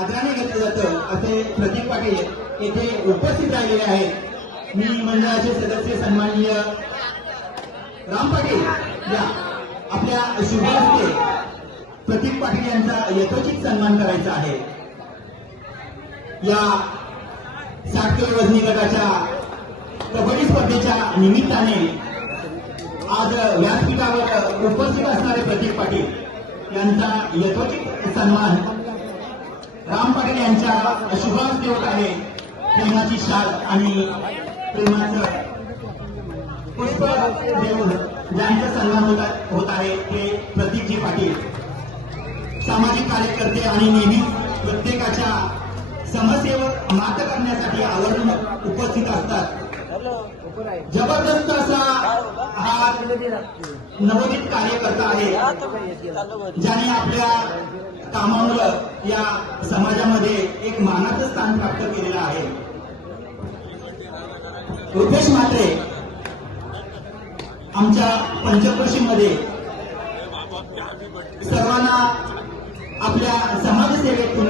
आदराने घेतलं जातं असे प्रतीक पाटील येथे उपस्थित राहिलेले आहेत. मी मंडळाचे सदस्य सन्माननीय राम पाटील या आपल्या शुभ हस्ते प्रतीक पाटील यांचा यथोचित सन्मान करायचा आहे. या साठ किलो वजनी गटाच्या कबड्डी स्पर्धेच्या निमित्ताने आज व्यासपीठावर उपस्थित असणारे प्रतीक पाटील यांचा यथोचित सन्मान राम पाटील यांच्या शुभ देवत आहे. प्रेमाची शाल आणि प्रेमाचं पुष्प देऊन ज्यांचा सन्मान होत होत आहे ते प्रतीकजी पाटील. सामाजिक कार्यकर्ते आणि नेहमी प्रत्येकाच्या समस्येवर मात करण्यासाठी आवर्जून उपस्थित असतात. जबरदस्त असा हा नवोदित कार्यकर्ता आहे. ज्याने आपल्या कामामुळं या समाजामध्ये एक मानाचं स्थान प्राप्त केलेलं आहे. रुपेश म्हात्रे आमच्या पंचक्रोशीमध्ये सर्वांना आपल्या समाजसेवेतून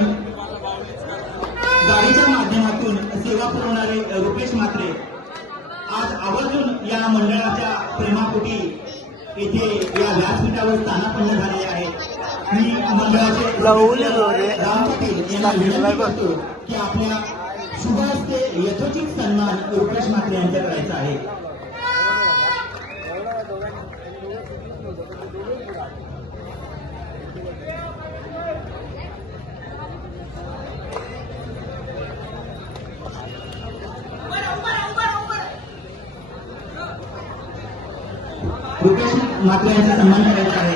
गाडीच्या माध्यमातून सेवा पुरवणारे रुपेश म्हात्रे आज आवर्जून या मंडळाच्या प्रेमापोटी येथे या व्यासपीठावर स्थानापन्न झालेले आहेत. लावले दोरे. राम पाटील यांना विनंती करतो की आपल्या शुभ हस्ते यथोचित सन्मान रुपेश म्हात्रे यांचा करायचा आहे रुपेश म्हात्रे यांचा सन्मान करायचा आहे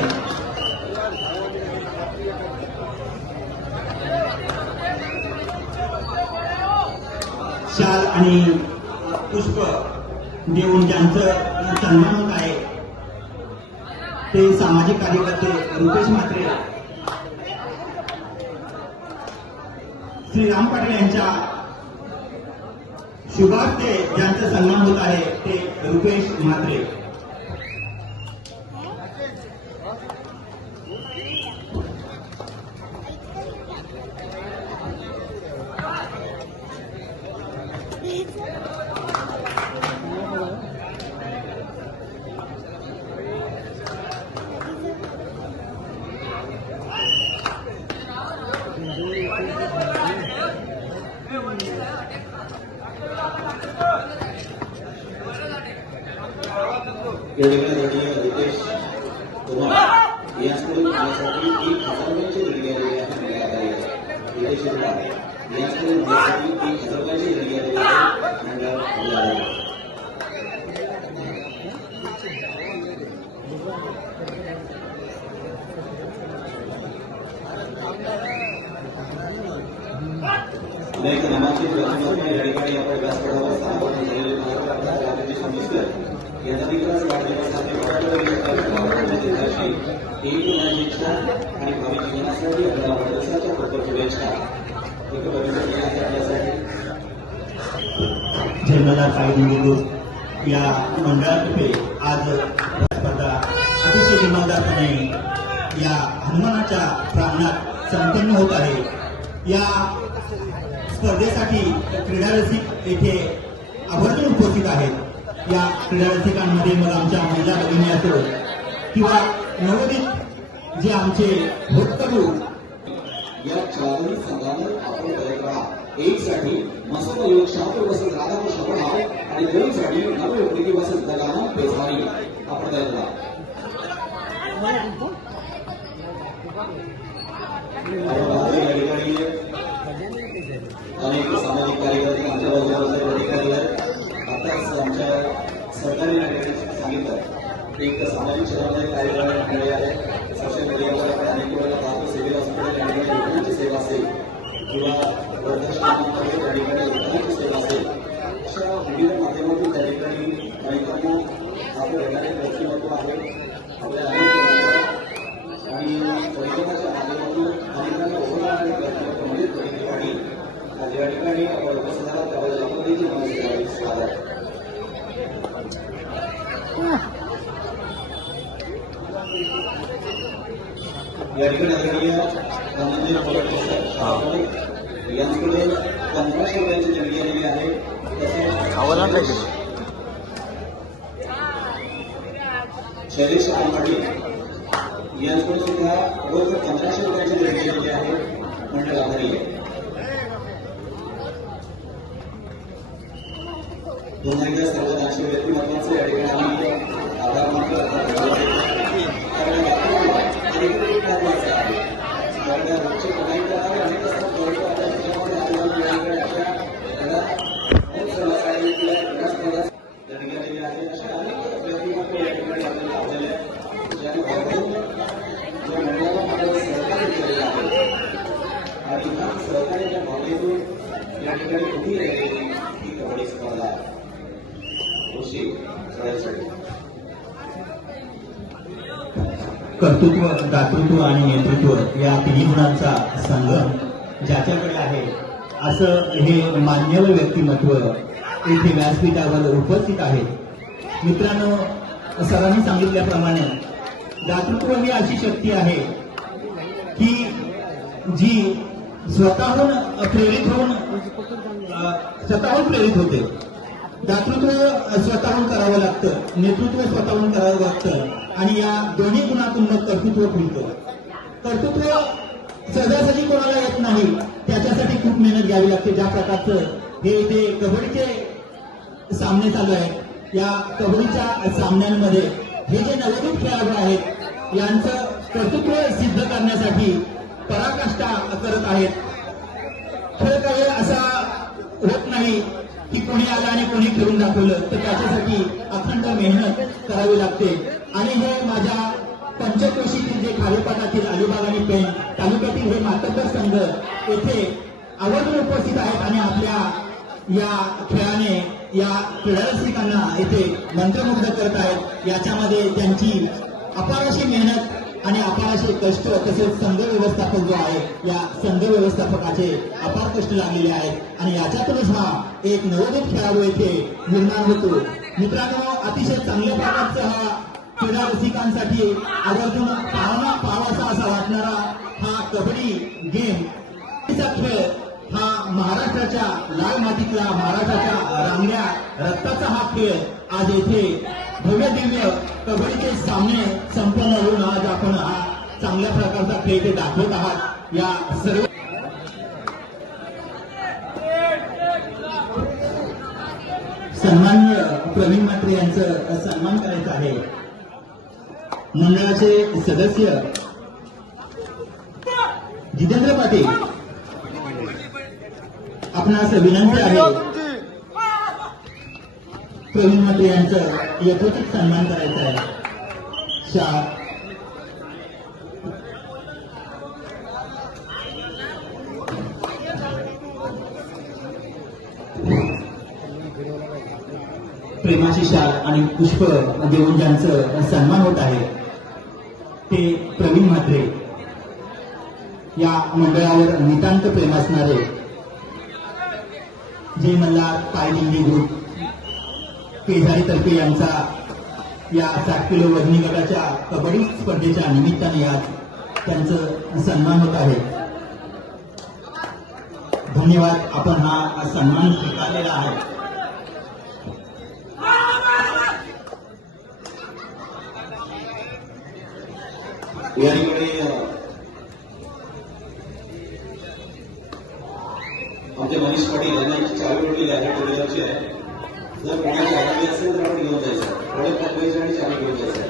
शाल आणि पुष्प देऊन ज्यांचं सन्मान होत आहे ते सामाजिक कार्यकर्ते रुपेश म्हात्रे श्री राम पाटील यांच्या शुभार्थे ज्यांचं सन्मान होत आहे ते रुपेश म्हात्रे. योजनाधरणीय रितेश कुमार यांच्याकडून माझ्यासाठी एक हजार रुपयांची देणगी आलेली आहे देण्यात आली आहे रितेश कुमार यांच्याकडून माझ्यासाठी एक हजार रुपयांची देणगी आलेली आहे देण्यात आली आहे नामांची प्रतिमा या ठिकाणी आपण व्यासपीठावर स्थापन झालेले महाराष्ट्राच्या राजकीय मिस्टर यांचा एक आणि भावी जीवनासाठी वाढदिवसाच्या शुभेच्छा एक आपल्यासाठी. जन्मदार साई या मंडळातर्फे आज स्पर्धा अतिशय इमानदारपणे या हनुमानाच्या प्रांगणात संपन्न होत आहे. या स्पर्धेसाठी क्रीडारसिक येथे आवर्जून उपस्थित आहेत. या क्रीडा रसिकांमध्ये मग आमच्या महिला भगिनी असो किंवा नवोदित जे आमचे भक्तगुरु या चारही संघानं आपण करत राहा. एक साठी मसत योग शास्त्र वसंत राधाकृष्ण पडाव आणि दोन साठी नवयोगी वसंत दगाना पेसारी. आपण तयार राहा. अनेक सामाजिक कार्यकर्ते आमच्या बाजूला अधिकारी आहेत. आताच आमच्या सरकारी नागरिकांनी सांगितलं एक सामाजिक क्षेत्रामध्ये कार्य करणारे आहे सोशल मीडियावर आपण अनेक वेळेला पाहतो सिव्हिल हॉस्पिटल ठिकाणी रुग्णांची सेवा असेल किंवा वृद्धाश्रमांमध्ये त्या ठिकाणी रुग्णांची सेवा असेल अशा विविध माध्यमातून त्या ठिकाणी अनेकांना आपण येणारे व्यक्तिमत्व आहे आपल्या अनेक आणि माध्यमातून अनेकांना व्यक्तिमत्व म्हणजे या ठिकाणी आपण उपस्थित आहात त्याबद्दल आपण देखील माहिती स्वागत आहे या ठिकाणी आदरणीय मंदिर यांच्याकडे पंधराशे रुपयांची देणगी आलेली आहे. तसेच शैलेश आलमाडी यांच्याकडे सुद्धा रोज पंधराशे रुपयांची देणगी आलेली आहे. मंडळ आभारी आहे पुन्हा एकदा सर्व दानशूर व्यक्तिमत्वाचे या ठिकाणी आम्ही आभार मानतो कारण आपण एक महत्वाचं आहे कारण रोजची कमाई करणारे अनेक असतात परंतु आता त्याच्यामध्ये आपल्याला वेगवेगळ्या अशा घरात खूप समाजकार्य किंवा विकास देणगी आलेली आहे अशा अनेक व्यक्तिमत्व या ठिकाणी आपल्याला लाभलेले आहेत ज्याने भरपूर जो मंडळाला आपल्याला सहकार्य केलेलं आहे आणि ह्या सहकार्याच्या भावनेतून या ठिकाणी उभी राहिलेली ही कबड्डी स्पर्धा आहे खुशी कर्तृत्व दातृत्व आणि नेतृत्व या तिन्ही गुणांचा संगम ज्याच्याकडे आहे असं हे मान्यवर व्यक्तिमत्व येथे व्यासपीठावर उपस्थित आहे. मित्रांनो सरांनी सांगितल्याप्रमाणे दातृत्व ही अशी शक्ती आहे की जी स्वतःहून प्रेरित होऊन स्वतःहून प्रेरित होते. दातृत्व स्वतःहून करावं लागतं नेतृत्व स्वतःहून करावं लागतं आणि या दोन्ही गुणातून मग कर्तृत्व खुलतं. कर्तृत्व सहजासहजी कोणाला येत नाही त्याच्यासाठी खूप मेहनत घ्यावी लागते. ज्या प्रकारचं हे इथे कबड्डीचे सामने चालू आहेत या कबड्डीच्या सामन्यांमध्ये हे जे नवोदित खेळाडू आहेत यांचं कर्तृत्व सिद्ध करण्यासाठी पराकाष्ठा करत आहेत. खेळ काही असा होत नाही की कोणी आलं आणि कोणी खेळून दाखवलं तर त्याच्यासाठी अखंड मेहनत करावी लागते. आणि हे माझ्या पंचक्रोशीतील जे खारेपाटातील अलिबाग आणि पेन तालुक्यातील हे मातब्बर संघ येथे आवर्जून उपस्थित आहेत आणि आपल्या या खेळाने या क्रीडा रसिकांना येथे मंत्रमुग्ध करत आहेत. याच्यामध्ये त्यांची अपार अशी मेहनत आणि अपार असे कष्ट तसेच संघ व्यवस्थापक जो आहे या संघ व्यवस्थापकाचे अपार कष्ट लागलेले आहेत. आणि याच्यातूनच हा एक नवोदित खेळाडू येथे निर्माण होतो. मित्रांनो अतिशय चांगल्या प्रकारचा हा क्रीडा रसिकांसाठी आवर्जून पाहणा पाहावासा असा वाटणारा हा कबड्डी गेम खेळ हा महाराष्ट्राच्या लाल मातीतला महाराष्ट्राच्या रांगड्या रक्ताचा हा खेळ आज येथे भव्य दिव्य कबड्डीचे सामने संपन्न होऊन आज आपण हा चांगल्या प्रकारचा खेळ इथे दाखवत आहात. या सर्व सन्मान्य प्रवीण मात्रे यांचं सन्मान करायचं आहे. मंडळाचे सदस्य जितेंद्र पाटील. आपणास विनंती आहे प्रवीण मते यांचं यथोचित सन्मान करायचा आहे. शा. प्रेमाची शाल आणि पुष्प देऊन ज्यांचं सन्मान होत आहे ते प्रवीण म्हात्रे या मंडळावर नितांत प्रेम असणारे जे मला पायदिंडी ग्रुप केजारी तर्फे यांचा या सात किलो वजनी गटाच्या कबड्डी स्पर्धेच्या निमित्ताने आज त्यांचं सन्मान होत आहे. धन्यवाद. आपण हा सन्मान स्वीकारलेला आहे. या ठिकाणी आमचे मनीष पाटील यांना एक चावी ठेवलेली आहे टू आहे जर कोणाची आगामी असेल तर आपण घेऊन जायचं ओळख दाखवायची आणि चावी घेऊन जायचं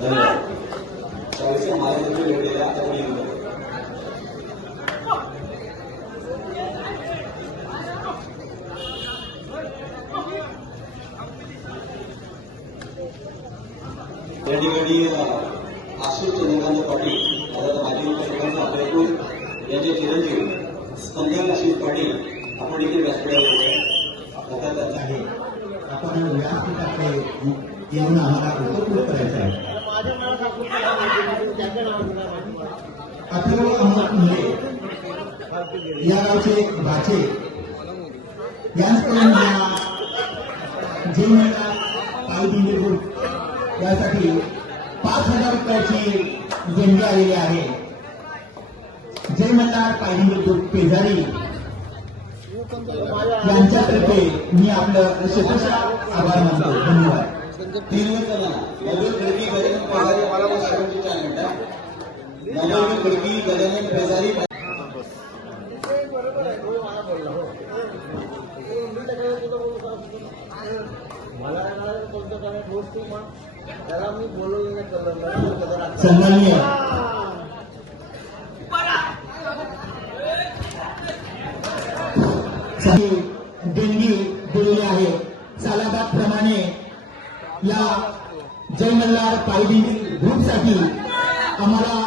धन्यवाद चावीचा मला देखील भेटलेला आता कोणी घेऊन जातो या ठिकाणी आशिष चंद्रकांत पाटील आता माजी उपसरपंच अभयपूर यांचे चिरंजीव स्पंदन आशिष पाटील आपण देखील व्यासपीठावर आता त्यांचा आहे आपण यांना येऊन आम्हाला उपकृत करायचं आहे अथर्व अहमद मुले या गावचे भाचे यांचकडून या जे महिला काही ग्रुप यासाठी पाच हजार रुपयाची देणगी आलेली आहे जय मल्हार पाहिजे ग्रुप पेजारी यांच्यातर्फे मी आपलं शेतशा आभार मानतो. धन्यवाद. तीन खिडकी गजानन पेजारी मला पण मिनिटं नवीन खिडकी गजानन पेजारी सन्माननीयसाठी देणगी दिलेली आहे सालाबादप्रमाणे या जय मल्हार पायदिंडी ग्रुपसाठी आम्हाला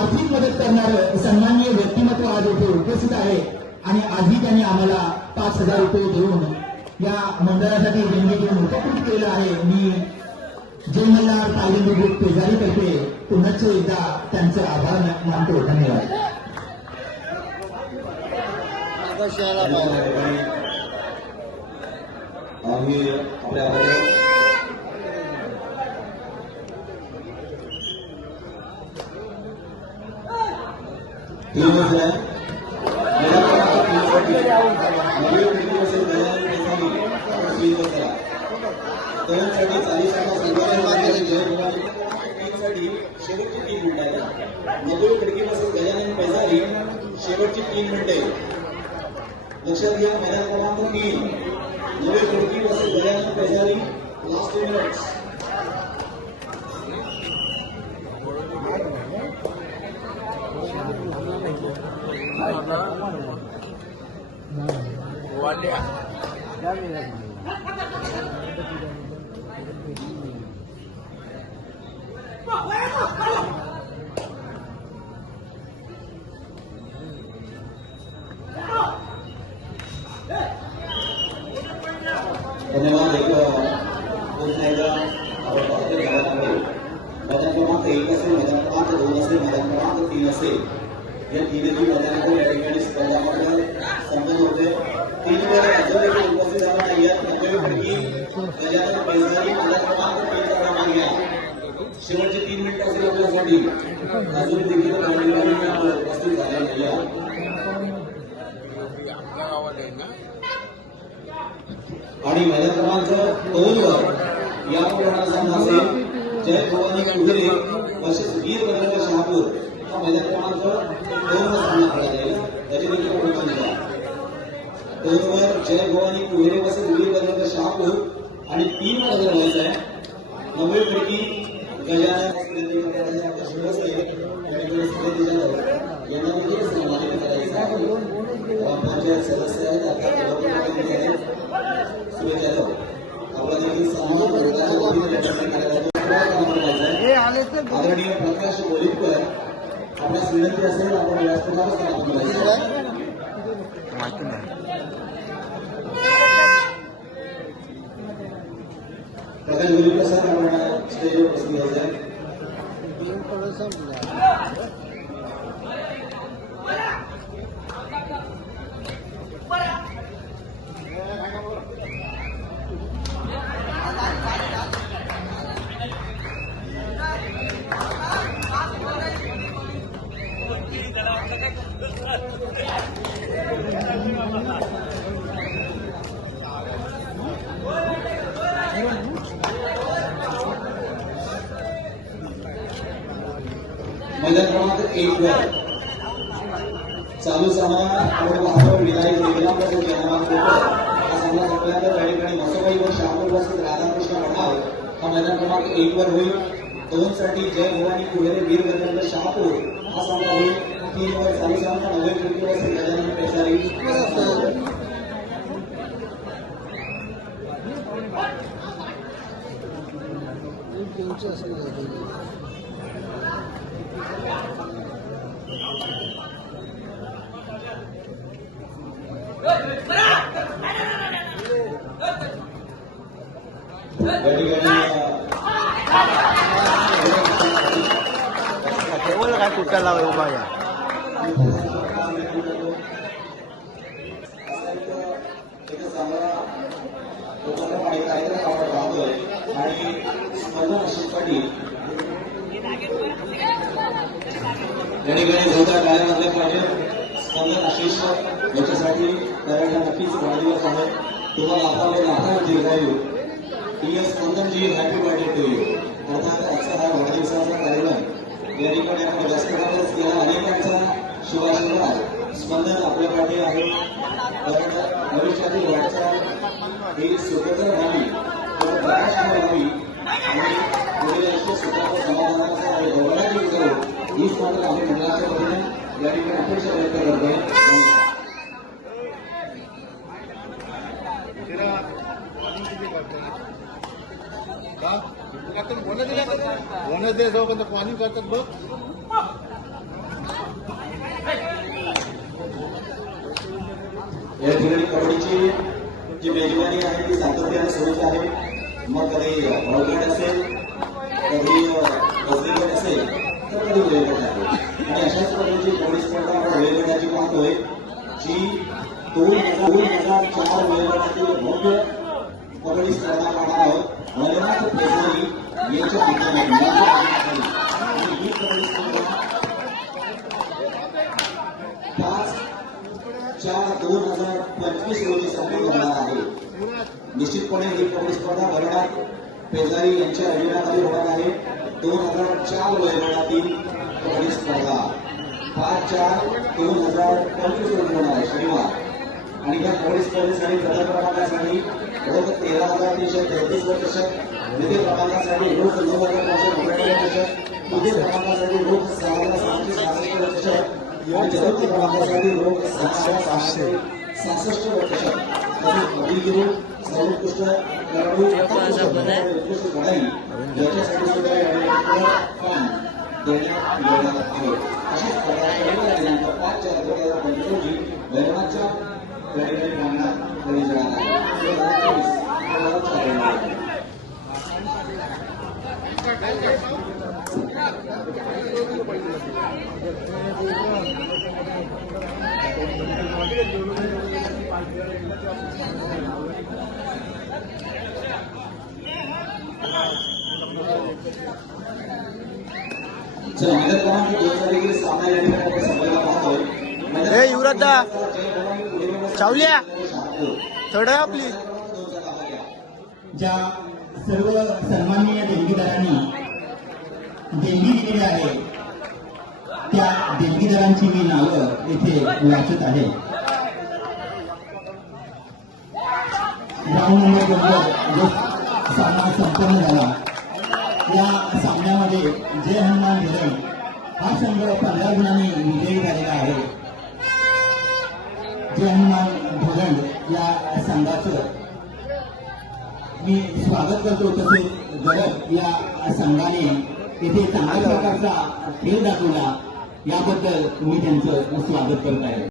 आर्थिक मदत करणार सन्माननीय व्यक्तिमत्व आज येथे उपस्थित आहे. आणि आजही त्यांनी आम्हाला पाच हजार रुपये देऊन या मंडळासाठी देऊन उपकृत केलं आहे. मी जय मल्हार पायदिंडी ग्रुप पेजारीतर्फे पुनश्च एकदा त्यांचे आभार मानतो. धन्यवाद. आम्ही आपल्या तीन. मला क्रमांक तीन साठी नवीन खिडकी असेल गजानन पेजारी तीन वाजता. दोनसाठी चाळीसाचा संघाला मागे जय भवानी तीनसाठी शेवटची तीन मिनिटं आहेत नवीन खिडकी असेल गजानन पेजारी शेवटची तीन मिनिटे लक्षात घ्या मैदान क्रमांक तीन नवी खिडकी असेल Gajanan Pejari last two minutes धन्यवाद एक पुन्हा एकदा आपण पाहतो गावामध्ये मैदान क्रमांक एक असेल मैदान क्रमांक दोन असेल मैदान क्रमांक तीन असेल या तिन्ही मैदानावर या ठिकाणी स्पर्धा मात्र संपन्न होते तीन वेळा अजून देखील उपस्थित झाला नाही यात नव्यापैकी गजानन पैजारी मैदान क्रमांक तीनचा क्रमांक घ्या शेवटचे तीन मिनिटं असेल अजून देखील उपस्थित झाले आणि मैदान क्रमांक दोन वर या प्रमाणात जय भवानी कुहेरे तसेच वीर बजरंग शहापूर हा मैदान क्रमांक दोन वर सामना खेळला जाईल त्याची देखील ओळख दोन वर जय भवानी कुहेरे तसेच वीर बजरंग शहापूर आणि तीन वर जर व्हायचं आहे नव्वे पैकी गजानन सदस्य आहेत आदरणीय प्रकाश बोलीकर आपल्यास विनंती असेल आपण व्यासपीठावर poder चालू सामना आपण होतो हा सामना संपल्यानंतर त्या ठिकाणी मसोबाई व शहापूर वस्तीत राधाकृष्ण हा मैदान क्रमांक एक होईल दोन साठी जय भवानी कुहेरे वीर गजानन शहापूर हा सामना होईल तीन वर चालू सामना नवे खिडकी वस्ती गजानन पेशारी टीमची असेल या ठिकाणी केवळ काय कुठला उभा या एक चांगला तोपर्यंत पाणी कार्यक्रम आपण राहतोय आणि स्पंदन शिवपाटी या ठिकाणी जोरदार टाळ्या वाजल्या पाहिजे. स्पंदन आशिष याच्यासाठी करायला नक्कीच वाढदिवस आहे. तुम्हाला आपल्याला लाखा दीर्घायू प्रिय Spandanji happy birthday to you अर्थात आजचा हा वाढदिवसाचा कार्यक्रम या ठिकाणी आपण जास्त व्यासपीठावरच गेला अनेकांचा शुभाशीर्वाद स्पंदन आपल्या पाठी आहे भविष्यातील वाटचाल ही सुखकर व्हावी. तर प्रकाशमय व्हावी हीच मात्र आम्ही मंडळाच्या वतीने या ठिकाणी अपेक्षा व्यक्त करतोय बोनस दे जाऊ पण पाणी करतात बघ या ठिकाणी कबड्डीची जी मेजवानी आहे ती सातत्याने सुरूच आहे. मग कधी बळगड असेल कधी बसरीगड असेल तर कधी आहे आणि अशाच प्रकारची कबड्डी स्पर्धा आपण वेळगडाची पाहतोय जी दोन हजार दोन हजार चार वेळगडातील भव्य कबड्डी स्पर्धा पाहणार आहोत वैभवनाथ पेजरी यांच्या पित्यामध्ये आणि ही कबड्डी स्पर्धा पाच चार दोन हजार पंचवीस रोजी संपन्न होणार आहे. निश्चितपणे ही कबड्डी स्पर्धा भरण्यात पेजारी यांच्या अभियानाखाली होणार आहे. दोन हजार चार वयोगटातील कबड्डी स्पर्धा. पाच चार दोन हजार पंचवीस रोजी होणार आहे शनिवार. आणि या कबड्डी स्पर्धेसाठी प्रथम प्रमाणासाठी रोज तेरा हजार तीनशे तेहतीस प्रतिशत चषक प्रमाणासाठी क्रमांकासाठी रोज नऊ हजार पाचशे नव्याण्णव प्रतिशत तृतीय प्रमाणासाठी रोज सहा हजार सहाशे सहासष्ट प्रतिशत चषक आणि चतुर्थ क्रमांकासाठी रोज सहा हजार सहाशे सहासष्ट प्रतिशत तसेच कबड्डी सर्वोत्कृष्ट खेळाडू उत्कृष्ट लढाई याच्यासाठी सुद्धा या ठिकाणी फंड देण्यात येणार आहे अशाच प्रकारे दिनांक पाच चार दोन हजार पंचवीस रोजी भैरवाच्या या ठिकाणी प्रांगणात खेळली जाणार आहे दोन हजार चोवीस दोन हजार चार चला मैदान क्रमांक दोनचा देखील सामना या ठिकाणी आपण संपलेला पाहतोय मैदान ए, युवराजदा. चावल्या. चढ आहे आपली. ज्या सर्व सन्माननीय देणगीदारांनी देणगी दिलेली आहे त्या देणगीदारांची मी नावं येथे वाचत आहे ग्राउंड नंबर जो सामना संपन्न झाला या सामन्यामध्ये जय हनुमान धरण हा संघ पंधरा गुणांनी विजयी झालेला आहे. जय हनुमान धरण या संघाचं. मी स्वागत करतो तसेच गरज या संघाने येथे चांगल्या प्रकारचा खेळ दाखवला. याबद्दल मी त्यांचं स्वागत करत आहे.